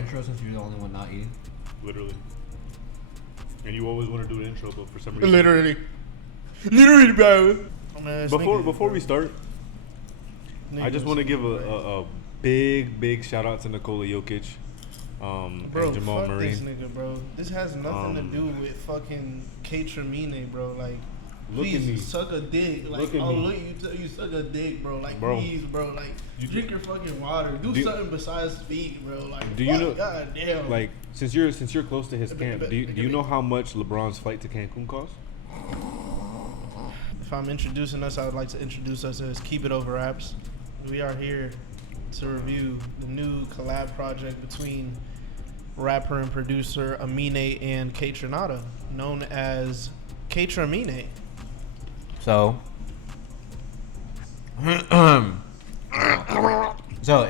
intro since you're the only one not eating? Literally. And you always want to do an intro, but for some reason. Literally, bro. Before we start, I just want to give a big shout out to Nikola Jokic, and Jamal fuck Murray. This nigga, bro. This has nothing to do with fucking KAYTRAMINÉ, bro. Like, Look at please me. suck a dick. Like, Look at oh me. look, you suck a dick, bro. Like, Bro. please, bro. Like, You drink your fucking water. Do something besides speak, bro. Like, Do you know? God damn. Like, since you're close to his camp, do you know how much LeBron's flight to Cancun costs? If I'm introducing us, I would like to introduce us as Keep It Over Apps. We are here to review the new collab project between rapper and producer Aminé and KAYTRANADA, known as KAYTRAMINÉ. So,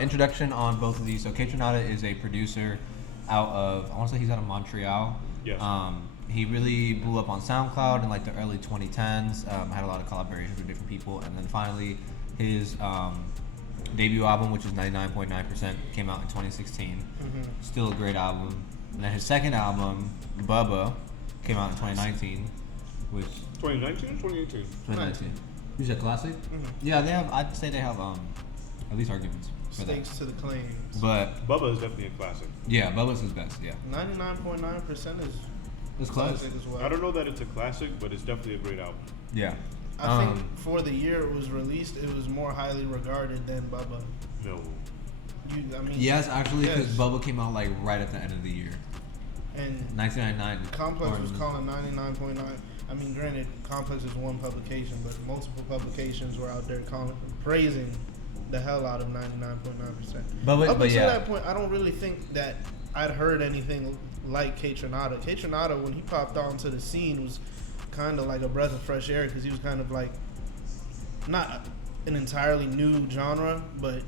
introduction on both of these. So KAYTRANADA is a producer out of, I want to say he's out of Montreal. Yes. He really blew up on SoundCloud in like the early 2010s. Had a lot of collaborations with different people, and then finally his debut album, which is 99.9%, came out in 2016. Still a great album. And then his second album, Bubba, came out in 2019, which 2019 or 2018? 2019. You said classic? Yeah, they have. I'd say they have at least arguments for that. Stakes to the claims. But Bubba is definitely a classic. yeah, Bubba's his best. Yeah, 99.9% is it's close. classic as well. I don't know that it's a classic, but it's definitely a great album. Yeah. I think for the year it was released, it was more highly regarded than Bubba. No. Yes, actually, because yes. Bubba came out like right at the end of the year. And 1999. Complex was calling 99.9. I mean, granted, Complex is one publication, but multiple publications were out there praising the hell out of 99.9%. But Up until yeah. that point, I don't really think that I'd heard anything like KAYTRANADA. KAYTRANADA, when he popped onto the scene, was kind of like a breath of fresh air because he was kind of like not an entirely new genre, but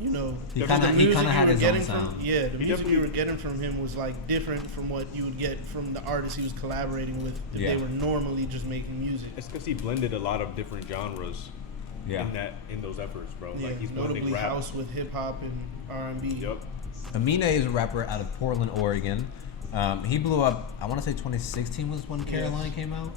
you know, He kinda had his own from sound. the music you were getting from him was like different from what you would get from the artists he was collaborating with if they were normally just making music. It's because he blended a lot of different genres. Yeah. In those efforts, bro. Yeah, Like he's blending notably rap. house with hip hop and R&B. Yep. Aminé is a rapper out of Portland, Oregon. He blew up. I want to say 2016 was when Caroline came out.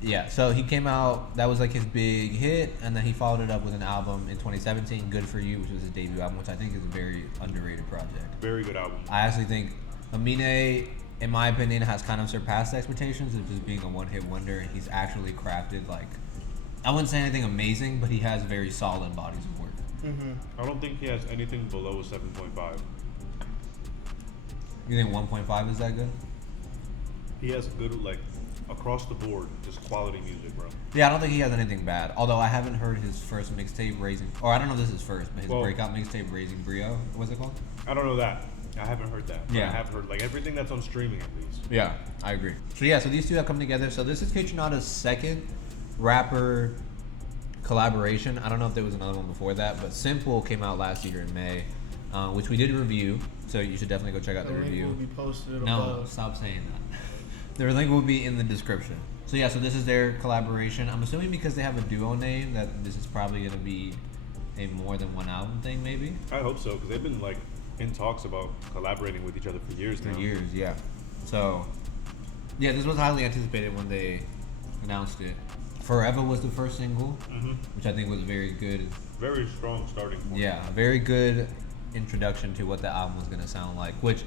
Yeah, so he came out. That was like his big hit, and then he followed it up with an album in 2017, "Good for You," which was his debut album, which I think is a very underrated project. Very good album. I actually think Aminé, in my opinion, has kind of surpassed expectations of just being a one-hit wonder, and he's actually crafted like, I wouldn't say anything amazing, but he has very solid bodies of work. I don't think he has anything below a 7.5. You think 1.5 is that good? He has good, like, across the board, just quality music, bro. Yeah, I don't think he has anything bad. Although I haven't heard his first mixtape, Raising, or I don't know if this is his first, but his breakout mixtape, Raising Brio, what's it called? I don't know that. I haven't heard that. But Yeah. I have heard, like, everything that's on streaming at least. Yeah, I agree. So yeah, so these two have come together. So this is KAYTRANADA's second rapper collaboration. I don't know if there was another one before that, but Simple came out last year in May, which we did review. So you should definitely go check out the link review. will be posted No, above. stop saying that. The link will be in the description. So yeah, so this is their collaboration. I'm assuming because they have a duo name that this is probably going to be a more than one album thing, maybe. I hope so, because they've been, like, in talks about collaborating with each other for years now. For years, yeah. So yeah, this was highly anticipated when they announced it. Forever was the first single, which I think was very good. Very strong starting point. Yeah, a very good introduction to what the album was going to sound like, which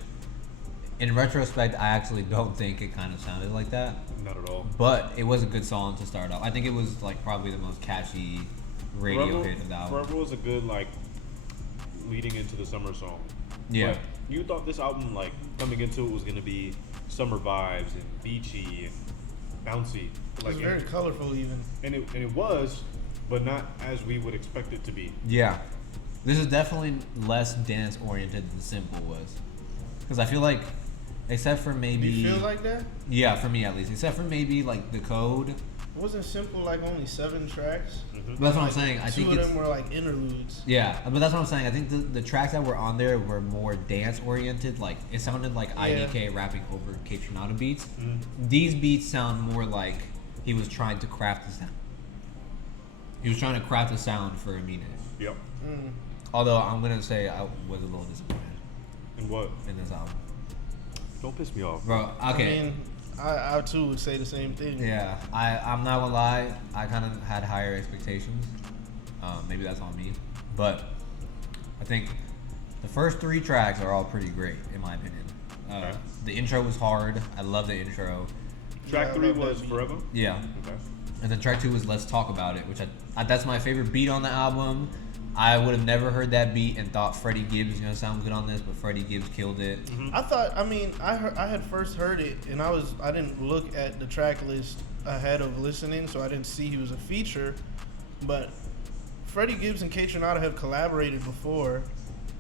in retrospect, I actually don't think it kind of sounded like that. Not at all. But it was a good song to start off. I think it was like probably the most catchy radio hit of the album. Forever was a good, like, leading into the summer song. Yeah. But you thought this album, like, coming into it was going to be summer vibes and beachy and bouncy. It Like, was very colorful even. and it was, but not as we would expect it to be. Yeah. This is definitely less dance oriented than Simple was. Because I feel like, except for maybe. You feel like that? Yeah, for me at least. Except for maybe like The Code. It wasn't Simple like only 7 tracks. But that's what I'm saying. I think two of it's, them were like interludes. yeah, but that's what I'm saying. I think the tracks that were on there were more dance oriented. Like it sounded like IDK rapping over KAYTRANADA beats. These beats sound more like he was trying to craft the sound. He was trying to craft a sound for Aminé. Yep. Although I'm gonna say I was a little disappointed. And what? in this album. Don't piss me off. Bro, okay. I mean, I too would say the same thing. Yeah, I'm not gonna lie. I kind of had higher expectations. Maybe that's on me, but I think the first 3 tracks are all pretty great in my opinion. Okay. The intro was hard. I love the intro. Track Yeah, I 3 love that was beat. Forever. Yeah, Okay. and then track 2 was Let's Talk About It, which that's my favorite beat on the album. I would have never heard that beat and thought Freddie Gibbs was gonna sound good on this, but Freddie Gibbs killed it. I thought. I mean, I had first heard it, and I didn't look at the track list ahead of listening, so I didn't see he was a feature. But Freddie Gibbs and KAYTRANADA have collaborated before.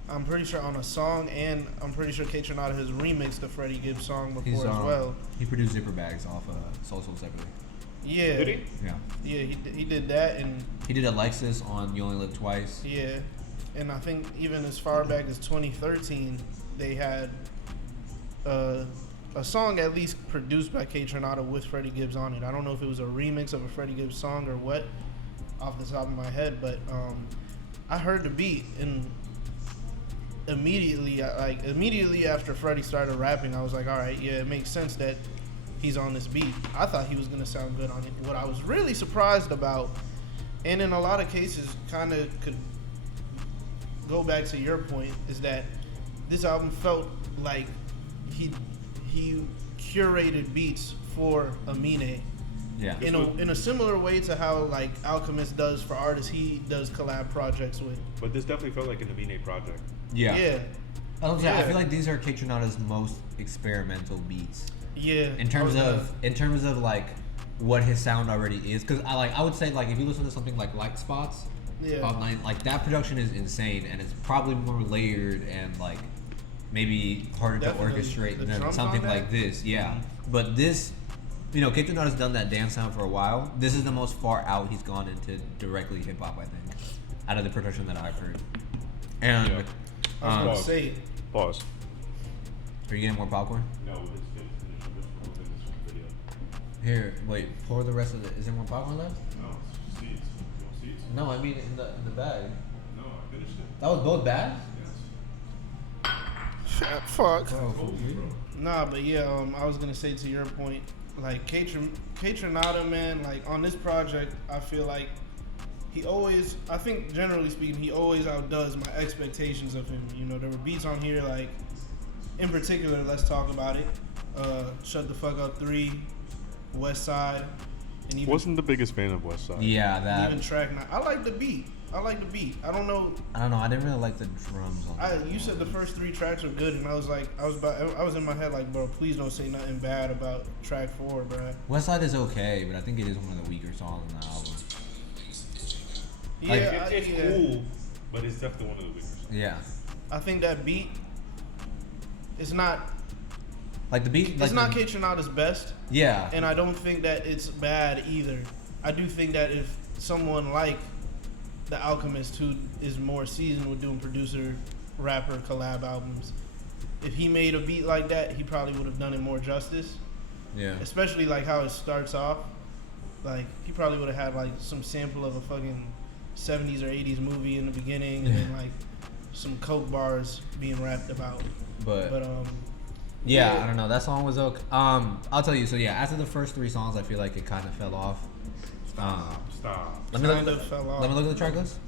I'm pretty sure on a song, and I'm pretty sure KAYTRANADA has remixed the Freddie Gibbs song before as well. He produced Zipper Bags off Soul Separately. Yeah. Did he? Yeah, Yeah, he did that, and he did Alexis on You Only Live Twice. yeah, and I think even as far back as 2013, they had a song at least produced by KAYTRANADA with Freddie Gibbs on it. I don't know if it was a remix of a Freddie Gibbs song or what, off the top of my head, but I heard the beat and immediately after Freddie started rapping, I was like, all right, yeah, it makes sense that he's on this beat. I thought he was gonna sound good on it. What I was really surprised about, and in a lot of cases kind of could go back to your point, is that this album felt like he curated beats for Aminé Yeah, in a similar way to how like Alchemist does for artists he does collab projects with. But this definitely felt like an Aminé project. yeah. Yeah. I Yeah. feel like these are KAYTRANADA's most experimental beats Yeah. in terms of like what his sound already is. Because I would say like if you listen to something like Light Spots, Yeah. like that production is insane and it's probably more layered and like maybe harder Definitely. to orchestrate The than drums something on that? like this. Yeah, but this. KAYTRANADA's done that dance sound for a while. This is the most far out he's gone into directly hip hop, I think, out of the production that I've heard. And Yeah. I was gonna Pause. say, Pause. are you getting more popcorn? No, it's finished. Video. Here, wait. Pour the rest of it. Is there more popcorn left? No, it's seeds. You want seeds? No, I mean in the bag. No, I finished it. That was both bags. Yes. fuck. Oh, Nah, but yeah, I was gonna say to your point, like KAYTRANADA, man, like on this project, I feel like I think generally speaking, he always outdoes my expectations of him. You know, there were beats on here, like, in particular, Let's Talk About It, Shut the Fuck Up 3, West Side, and even, Wasn't the biggest fan of West Side. Yeah, that. even Track 9. I like the beat. I don't know. I don't know. I didn't really like the drums on. You said the first 3 tracks were good, and I was like, I was in my head like, bro, please don't say nothing bad about track 4, bro. West Side is okay, but I think it is one of the weaker songs on the album. Yeah, Like, It's yeah. cool, but it's definitely one of the weakest. Yeah, I think that beat is not. like the beat. Like It's not the, KAYTRANADA's best, Yeah, and I don't think that it's bad either. I do think that if someone like The Alchemist, who is more seasoned with doing producer, rapper, collab albums, if he made a beat like that, he probably would have done it more justice. yeah. Especially like how it starts off. Like he probably would have had like some sample of a fucking 70s or 80s movie in the beginning, and then like some coke bars being rapped about. But But yeah, I don't know. That song was okay. I'll tell you. So yeah, after the first 3 songs, I feel like it kind of fell off. Stop. Let me look. Kind of fell off. Let me look at the track list.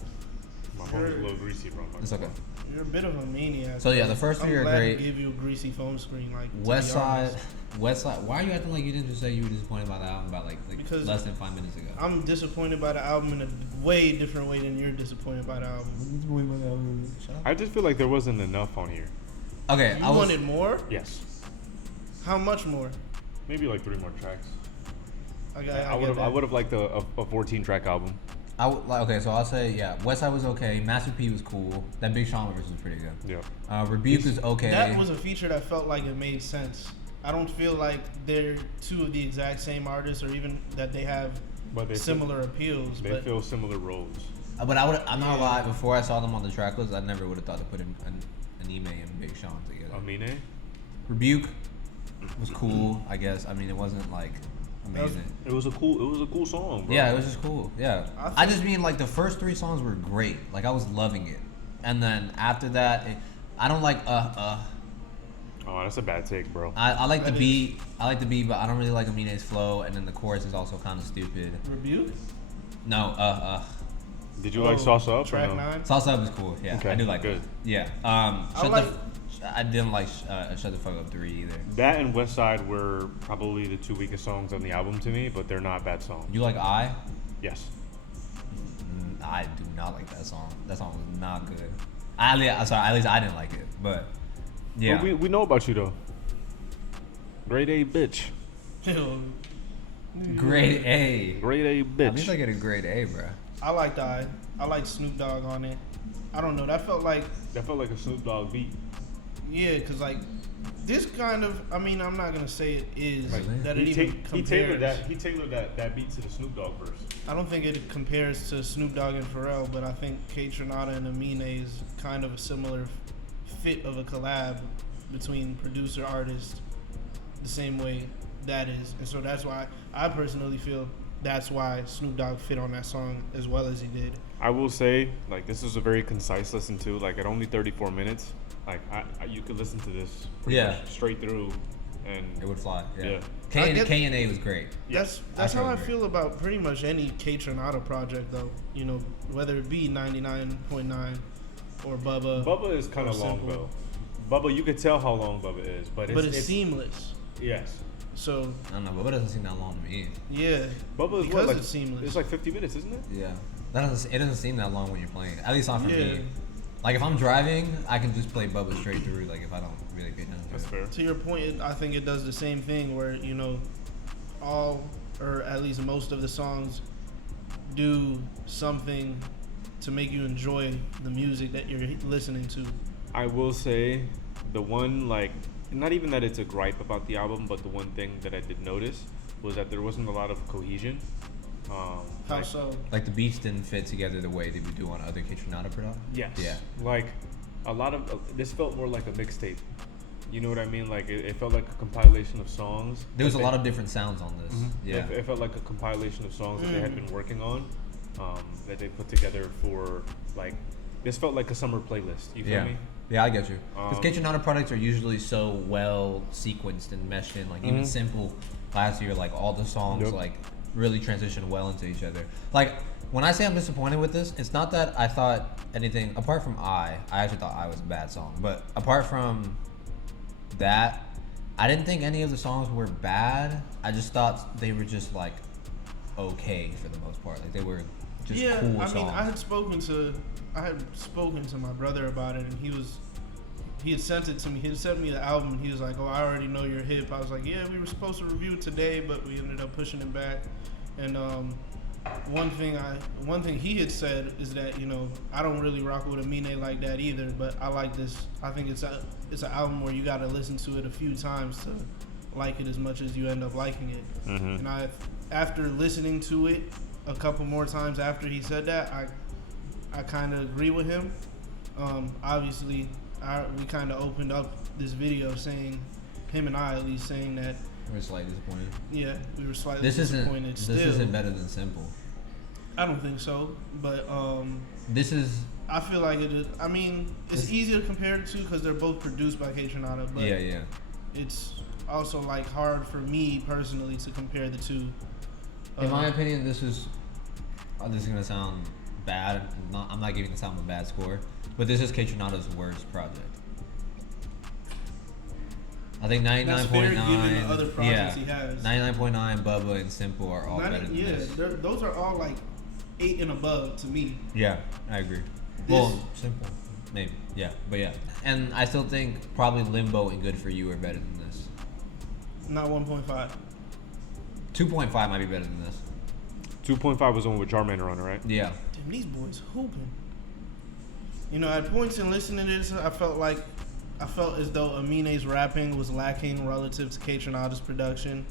My phone is a little greasy, bro. It's okay. You're a bit of a maniac. So yeah, the first 3 I'm are glad great. to give you a greasy phone screen, like to West be Side, honest. West Side. Why are you acting like you didn't just say you were disappointed by the album about like Because less than 5 minutes ago? I'm disappointed by the album in a way different way than you're disappointed by the album. I just feel like there wasn't enough on here. Okay, You I was. wanted more? Yes. How much more? Maybe like 3 more tracks. I I would have liked a 14 track album. Okay, so I'll say yeah. West Side was okay. Master P was cool. That Big Sean verse was pretty good. Yeah. Rebuke was okay. That was a feature that felt like it made sense. I don't feel like they're 2 of the exact same artists, or even that they have But they similar appeals. They But fill similar roles. But I'm not gonna lie. Before I saw them on the track list, I never would have thought to put an Ime and Big Sean together. Aminé? Rebuke was cool, I guess. I mean, it wasn't like amazing. It was a cool song, bro. Yeah, it was just cool. Yeah, I I just mean like the first 3 songs were great. Like I was loving it, and then after that, I don't like Oh, that's a bad take, bro. I like the That beat. I like the beat, but I don't really like Aminé's flow, and then the chorus is also kind of stupid. Rebuke? No, Did you like Salsa Up or Track no? 9? Salsa Up is cool. Yeah, Okay, I do like good. it. Yeah. I didn't like Shut the Fuck Up 3 either. That and West Side were probably the two weakest songs on the album to me, but they're not bad songs. You like I? Yes. I do not like that song. That song was not good. At least I didn't like it. But yeah, But we know about you though. Grade A bitch. grade A. Grade A At least bitch. I get a grade A, bro. I like I like Snoop Dogg on it. I don't know. That felt like, That felt like a Snoop Dogg beat. yeah, because like this kind of, I mean, I'm not gonna say it is Like, that it He, even he compares. tailored that beat to the Snoop Dogg verse. I don't think it compares to Snoop Dogg and Pharrell, but I think KAYTRANADA and Aminé is kind of a similar fit of a collab between producer artist, the same way that is, and so that's why I personally feel that's why Snoop Dogg fit on that song as well as he did. I will say, like, this is a very concise listen too. Like, at only 34 minutes, like, you could listen to this pretty Yeah. much straight through, and It would fly. Yeah. Yeah. K and A was great. That's I how I agree. feel about pretty much any KAYTRANADA project, though. You know, whether it be 99.9 or Bubba. Bubba is kind or of long Simple. though. Bubba, you could tell how long Bubba is, but It's seamless. yes. So I don't know, but it doesn't seem that long to me. yeah, Bubba is because what, like, it's seamless. it's like 50 minutes, isn't it? Yeah. It doesn't seem that long when you're playing. At least not for Yeah. me. Like if I'm driving, I can just play Bubba straight through. Like if I don't really pay attention to That's it. fair. To your point, I think it does the same thing where, you know, all or at least most of the songs do something to make you enjoy the music that you're listening to. I will say, the one, like, not even that it's a gripe about the album, but the one thing that I did notice was that there wasn't a lot of cohesion. How Like, so? Like the beats didn't fit together the way they would do on other KAYTRANADA products. Yes. Yeah. Like, a lot of this felt more like a mixtape. You know what I mean? Like, it felt like a compilation of songs. There was a that lot they- of different sounds on this. Yeah. It felt like a compilation of songs that they had been working on, that they put together for, like, this felt like a summer playlist. You feel Yeah. me? Yeah, I get you. Because Um, KAYTRANADA products are usually so well sequenced and meshed in. Like even Simple last year, like all the songs Yep. like really transitioned well into each other. Like when I say I'm disappointed with this, it's not that I thought anything apart from I actually thought I was a bad song. But apart from that, I didn't think any of the songs were bad. I just thought they were just like okay for the most part. Like they were just Yeah, cool I songs. mean, I had spoken to my brother about it, and he had sent it to me. He had sent me the album, and he was like, "Oh, I already know you're hip." I was like, "Yeah, we were supposed to review it today, but we ended up pushing it back." And one thing he had said is that, you know, I don't really rock with Aminé like that either, but I like this. I think it's an album where you got to listen to it a few times to like it as much as you end up liking it. And after listening to it a couple more times after he said that, I kind of agree with him. Obviously, we kind of opened up this video saying, him and I at least, saying that, We're slightly disappointed. yeah, we were slightly This disappointed. isn't better than Simple. I don't think so, but This is I feel like it is. I mean, it's This- easy to compare the two because they're both produced by KAYTRANADA, but yeah. it's also like hard for me personally to compare the two. In my opinion, this is gonna sound bad. I'm not giving this album a bad score, but this is KAYTRANADA's worst project. I think That's fair given the 99.9. other projects he has. 99.9, Bubba, and Simple are all better than Yeah, this. those are all like 8 and above to me. Yeah, I agree. Well, Simple, maybe. Yeah, but yeah, and I still think probably Limbo and Good for You are better than this. Not 1.5. 2.5 might be better than this. 2.5 was the one with Charmander on it, right? Yeah. Damn, these boys hooping. You know, at points in listening to this, I felt as though Aminé's rapping was lacking relative to KAYTRANADA's production.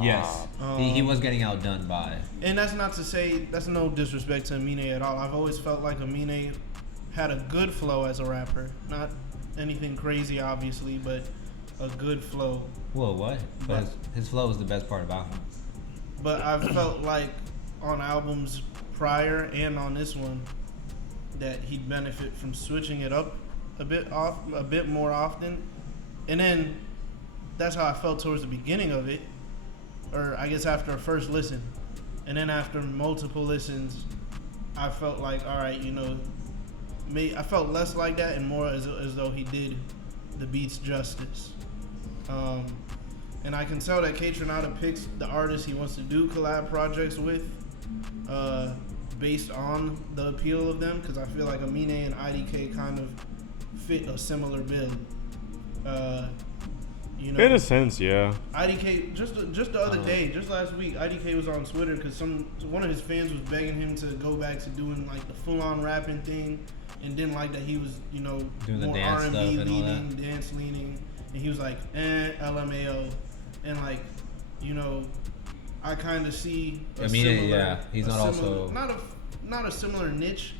Yes. He was getting outdone by. And that's not to say, that's no disrespect to Aminé at all. I've always felt like Aminé had a good flow as a rapper. Not anything crazy, obviously, but a good flow. Whoa, what? But his flow is the best part about him. But I felt like on albums prior and on this one that he'd benefit from switching it up a bit more often And then that's how I felt towards the beginning of it, or I guess after a first listen. And then after multiple listens, I felt like, all right, you know, I felt less like that and more as though he did the beats justice. And I can tell that KAYTRANADA picks the artists he wants to do collab projects with based on the appeal of them, because I feel like Aminé and IDK kind of fit a similar bill. You know, in a sense, yeah. IDK just the other day, just last week, IDK was on Twitter because one of his fans was begging him to go back to doing like the full-on rapping thing, and didn't like that he was, you know, doing more the dance R&B stuff and all leaning, that. dance leaning, and he was like, LMAO, and like, you know, I kind of see he's not also not a similar niche,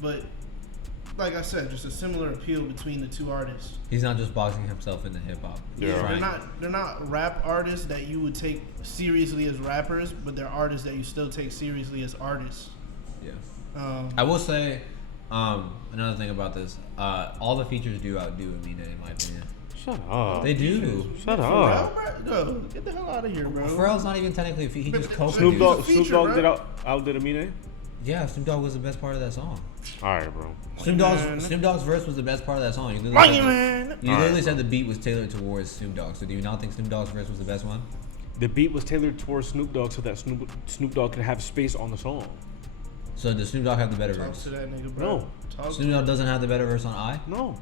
but like I said, just a similar appeal between the two artists. He's not just boxing himself into hip hop. Yeah, they're not rap artists that you would take seriously as rappers, but they're artists that you still take seriously as artists. Yeah. I will say another thing about this: all the features do outdo Aminé, in my opinion. Shut up. They do. Shut up. No, get the hell out of here, bro. Pharrell's not even technically a feat. He just co-produced. Snoop Dogg did outdid Aminé? Yeah, Snoop Dogg was the best part of that song. Alright, bro. Snoop Dogg's verse was the best part of that song. You literally said the beat was tailored towards Snoop Dogg. So do you not think Snoop Dogg's verse was the best one? The beat was tailored towards Snoop Dogg so that Snoop Dogg could have space on the song. So does Snoop Dogg have the better Talk verse? to that nigga, bro. No. Snoop Dogg doesn't have the better verse on I? No.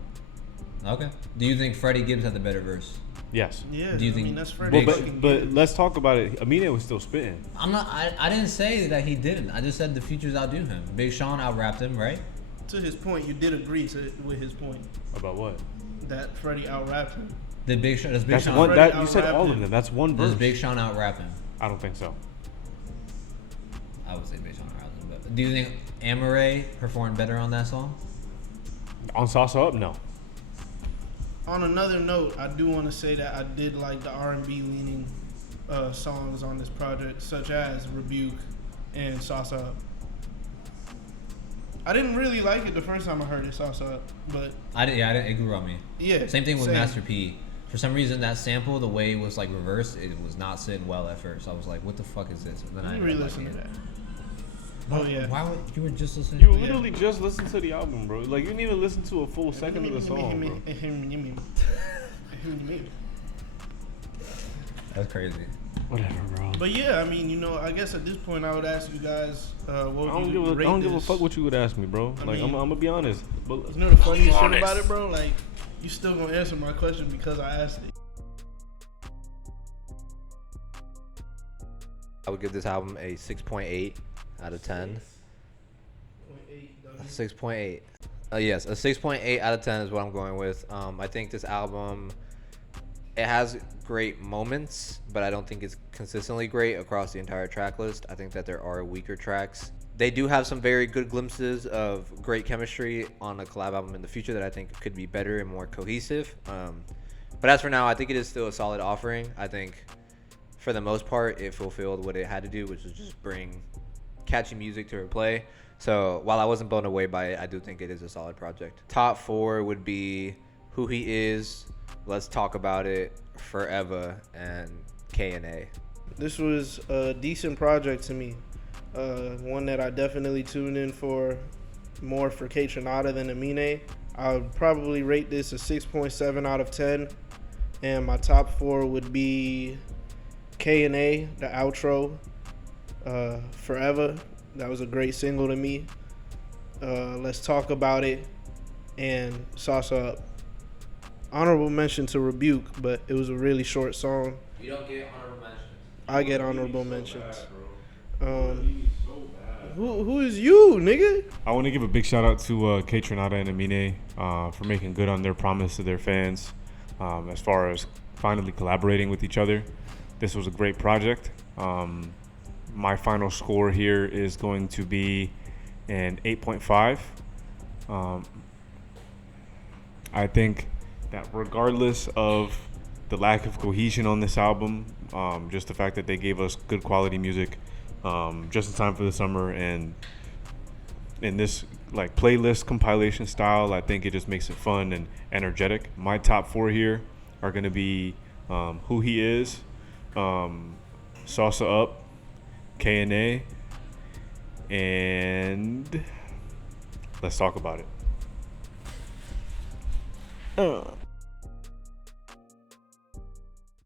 Okay. Do you think Freddie Gibbs had the better verse? Yes. Yeah. Do you think? That's Freddie. But let's talk about it. Aminé was still spitting. I didn't say that he didn't. I just said the features outdo him. Big Sean out-rapped him, right? To his point, you did agree with his point. About what? That Freddie out-rapped him. Does Big Sean one. That you said all of them. That's one verse. Does Big Sean out-rap him? I don't think so. I would say Big Sean out-raps him. But do you think Amaray performed better on that song? On Salsa Up, no. On another note, I do want to say that I did like the R&B leaning songs on this project, such as Rebuke and Sauce Up. I didn't really like it the first time I heard it, Sauce Up, but it grew on me. Yeah. Same thing with Master P. For some reason, that sample, the way it was like reversed, it was not sitting well at first. I was like, "What the fuck is this?" And then I re-listened to that. Oh yeah. Why would you were just listening? You literally just listened to the album, bro. Like you didn't even listen to a full second of the song, bro. That's crazy. Whatever, bro. But yeah, I mean, you know, I guess at this point I would ask you guys, what would I you rate don't give a this? fuck what you would ask me, bro. Like I'm gonna be honest. But you know the funniest shit about it, bro? Like, you still gonna answer my question because I asked it. I would give this album a 6.8 out of 10. 6.8. Yes, a 6.8 out of 10 is what I'm going with. I think this album, it has great moments, but I don't think it's consistently great across the entire track list. I think that there are weaker tracks. They do have some very good glimpses of great chemistry on a collab album in the future that I think could be better and more cohesive. But as for now, I think it is still a solid offering. I think for the most part, it fulfilled what it had to do, which was just bring catchy music to her play. So while I wasn't blown away by it, I do think it is a solid project. Top 4 would be Who He Is, Let's Talk About It, Forever, and K&A. This was a decent project to me. One that I definitely tuned in for more for KAYTRANADA than Aminé. I would probably rate this a 6.7 out of 10. And my top 4 would be K&A, the outro, Forever. That was a great single to me. Let's Talk About It, and Sauce Up. Honorable mention to Rebuke, but it was a really short song. You don't get honorable mentions. I get honorable mentions. Who is you, nigga? I want to give a big shout out to KAYTRANADA and Aminé for making good on their promise to their fans as far as finally collaborating with each other. This was a great project. My final score here is going to be an 8.5. I think that regardless of the lack of cohesion on this album, just the fact that they gave us good quality music just in time for the summer and in this like playlist compilation style, I think it just makes it fun and energetic. My top 4 here are going to be Who He Is, Salsa Up, KNA, and let's talk about it.